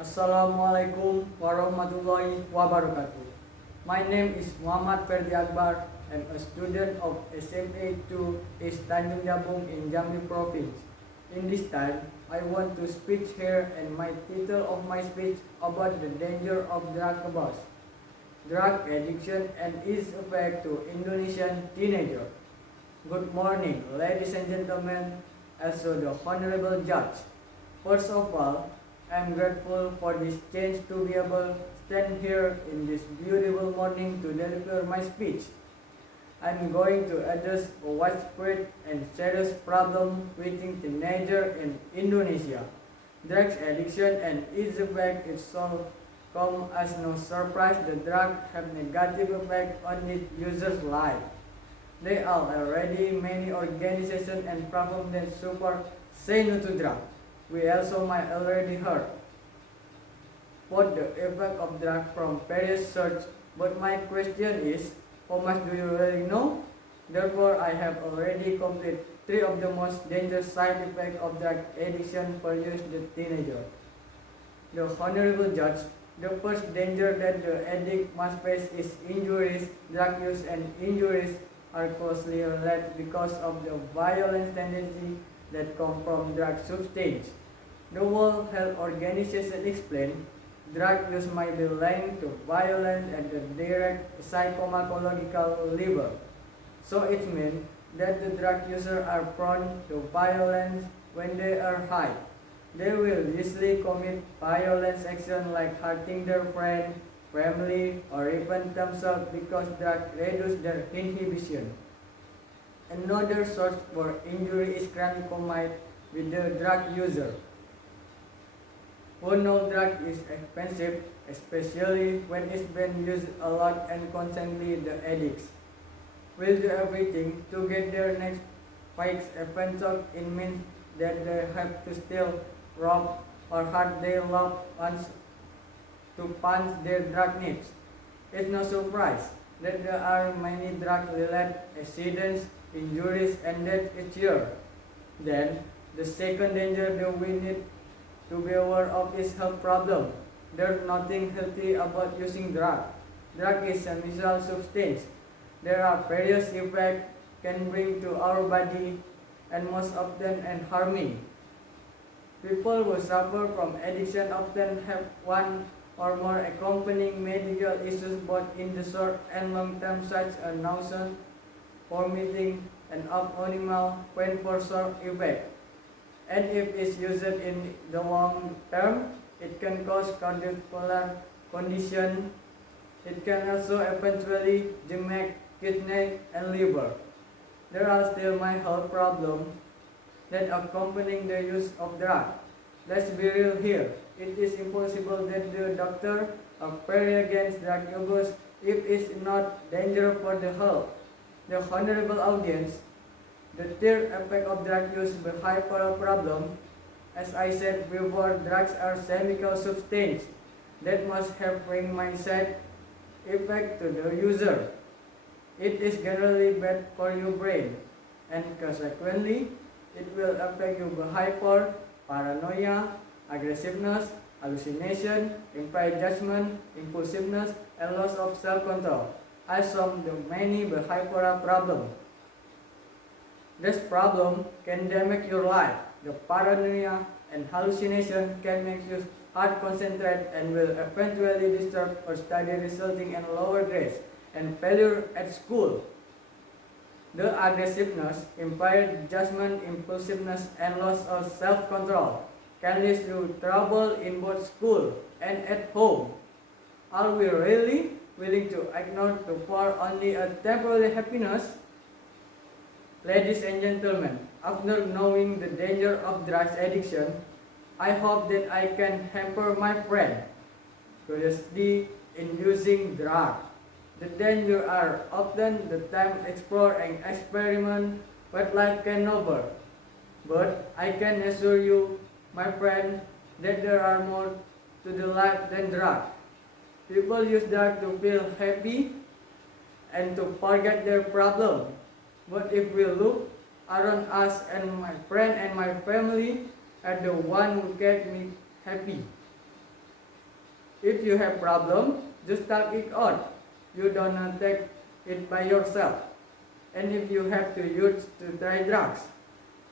Assalamualaikum warahmatullahi wabarakatuh. My name is M.Ferdy Akbar. I'm a student of SMA 2 East Tanjung Jabung in Jambi province. In this time, I want to speak here and my title of my speech about the danger of drug abuse, drug addiction and its effect to Indonesian teenagers. Good morning, ladies and gentlemen, also the honorable judge. First of all, I am grateful for this chance to be able to stand here in this beautiful morning to deliver my speech. I am going to address a widespread and serious problem within teenagers in Indonesia. Drugs addiction and its effect is so come as no surprise. The drugs have negative effect on its users' life. There are already many organizations and platforms that support say no to drugs. We also might already heard what the effect of drugs from various search, but my question is, how much do you really know? Therefore, I have already completed 3 of the most dangerous side effects of drug addiction for use the teenager. The honorable judge, the first danger that the addict must face is injuries. Drug use and injuries are closely related because of the violent tendency that come from drug substance. The World Health Organization explained drug use might be linked to violence at the direct psychological level. So it means that the drug users are prone to violence when they are high. They will usually commit violent action like hurting their friend, family, or even themselves because drugs reduce their inhibition. Another source for injury is crime committed with the drug user. We know drug is expensive, especially when it's been used a lot and constantly. The addicts will do everything to get their next fix. Eventually, it means that they have to steal, rob, or hurt their loved ones to fund their drug needs. It's no surprise that there are many drug-related accidents, injuries, and deaths each year. Then, the second danger that we need to be aware of is health problem. There's nothing healthy about using drug. Drug is a natural substance. There are various effects can bring to our body, and most of them are harming. People who suffer from addiction often have one or more accompanying medical issues both in the short and long term, such as nausea, vomiting, and abdominal pain for short effect. And if it's used in the long term, it can cause cardiovascular condition. It can also eventually damage kidney and liver. There are still my health problems that accompany the use of drugs. Let's be real here. It is impossible that the doctor are very against drug abuse if it's not dangerous for the health. The honorable audience, the third effect of drug use is behavioral problem. As I said before, drugs are chemical substance that must have brain mindset effect to the user. It is generally bad for your brain, and consequently, it will affect your behavior, paranoia, aggressiveness, hallucination, impaired judgment, impulsiveness, and loss of self-control. I some the many behavioral problems. This problem can damage your life. The paranoia and hallucination can make you hard concentrate and will eventually disturb your study, resulting in lower grades and failure at school. The aggressiveness, impaired judgment, impulsiveness, and loss of self-control can lead to trouble in both school and at home. Are we really willing to ignore to for only a temporary happiness? Ladies and gentlemen, after knowing the danger of drugs addiction, I hope that I can hamper my friend curiosity in using drugs. The dangers are often the time to explore and experiment what life can offer. But I can assure you, my friend, that there are more to the life than drugs. People use drugs to feel happy and to forget their problem. But if we look around us and my friend and my family are the one who get me happy. If you have problem, just talk it out. You don't take it by yourself. And if you have to use to try drugs,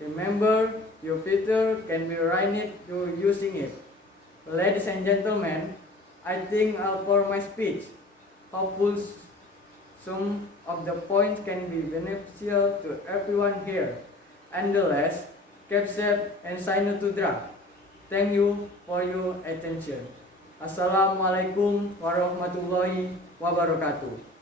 remember your future can be right to using it. Ladies and gentlemen, I think for my speech, hopefully some of the points can be beneficial to everyone here. And the last, keep safe and say no to drugs. Thank you for your attention. Assalamualaikum warahmatullahi wabarakatuh.